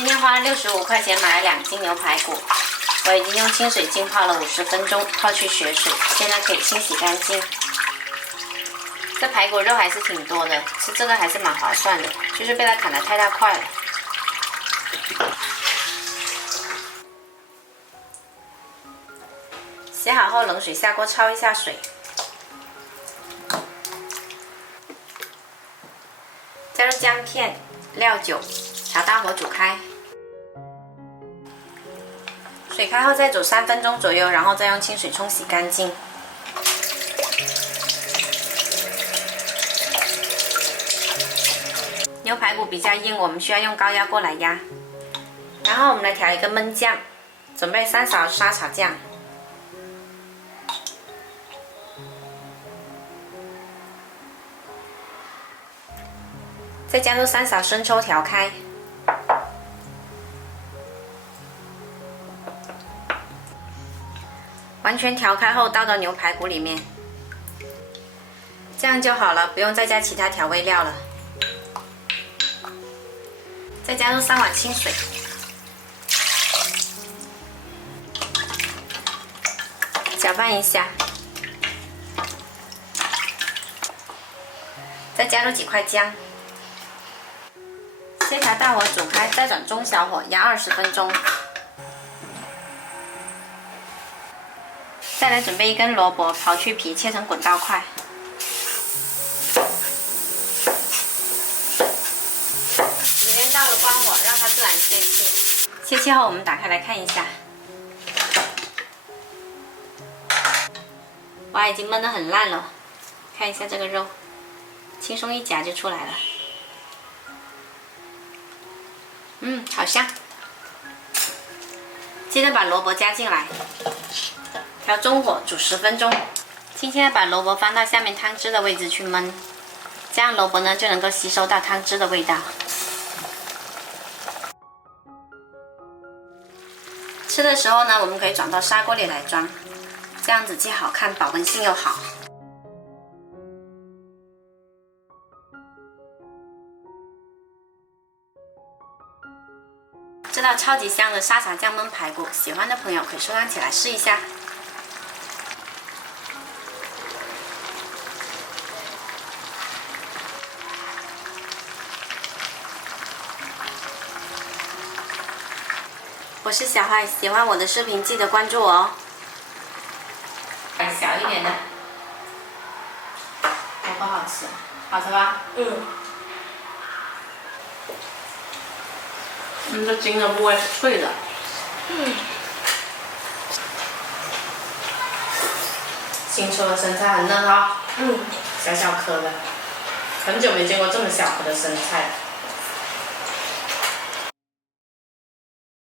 今天花了65块钱买了2斤牛排骨，我已经用清水浸泡了50分钟，泡去血水，现在可以清洗干净。这排骨肉还是挺多的，吃这个还是蛮划算的，就是被它砍得太大块了。洗好后，冷水下锅焯一下水，加入姜片、料酒，调大火煮开。水开后再煮3分钟左右，然后再用清水冲洗干净。牛排骨比较硬，我们需要用高压锅来压。然后我们来调一个焖酱，准备3勺沙茶酱。再加入3勺生抽调开，完全调开后倒到牛排骨里面，这样就好了，不用再加其他调味料了。再加入3碗清水，搅拌一下，再加入几块姜。先调大火煮开，再转中小火压20分钟。再来准备1根萝卜，刨去皮，切成滚刀块。时间到了，关火，让它自然泄气。泄气后，我们打开来看一下。哇，已经焖得很烂了。看一下这个肉，轻松一夹就出来了。好香！接着把萝卜加进来，调中火煮10分钟。轻轻的把萝卜放到下面汤汁的位置去焖，这样萝卜呢就能够吸收到汤汁的味道。吃的时候呢，我们可以转到砂锅里来装，这样子既好看，保温性又好。这道超级香的沙茶酱焖排骨，喜欢的朋友可以收藏起来试一下。我是小坏，喜欢我的视频记得关注我哦。小一点的，萝卜好吃，好吃吧？这筋的部位是脆的。新出的生菜很嫩哈。小小颗的，很久没见过这么小颗的生菜了。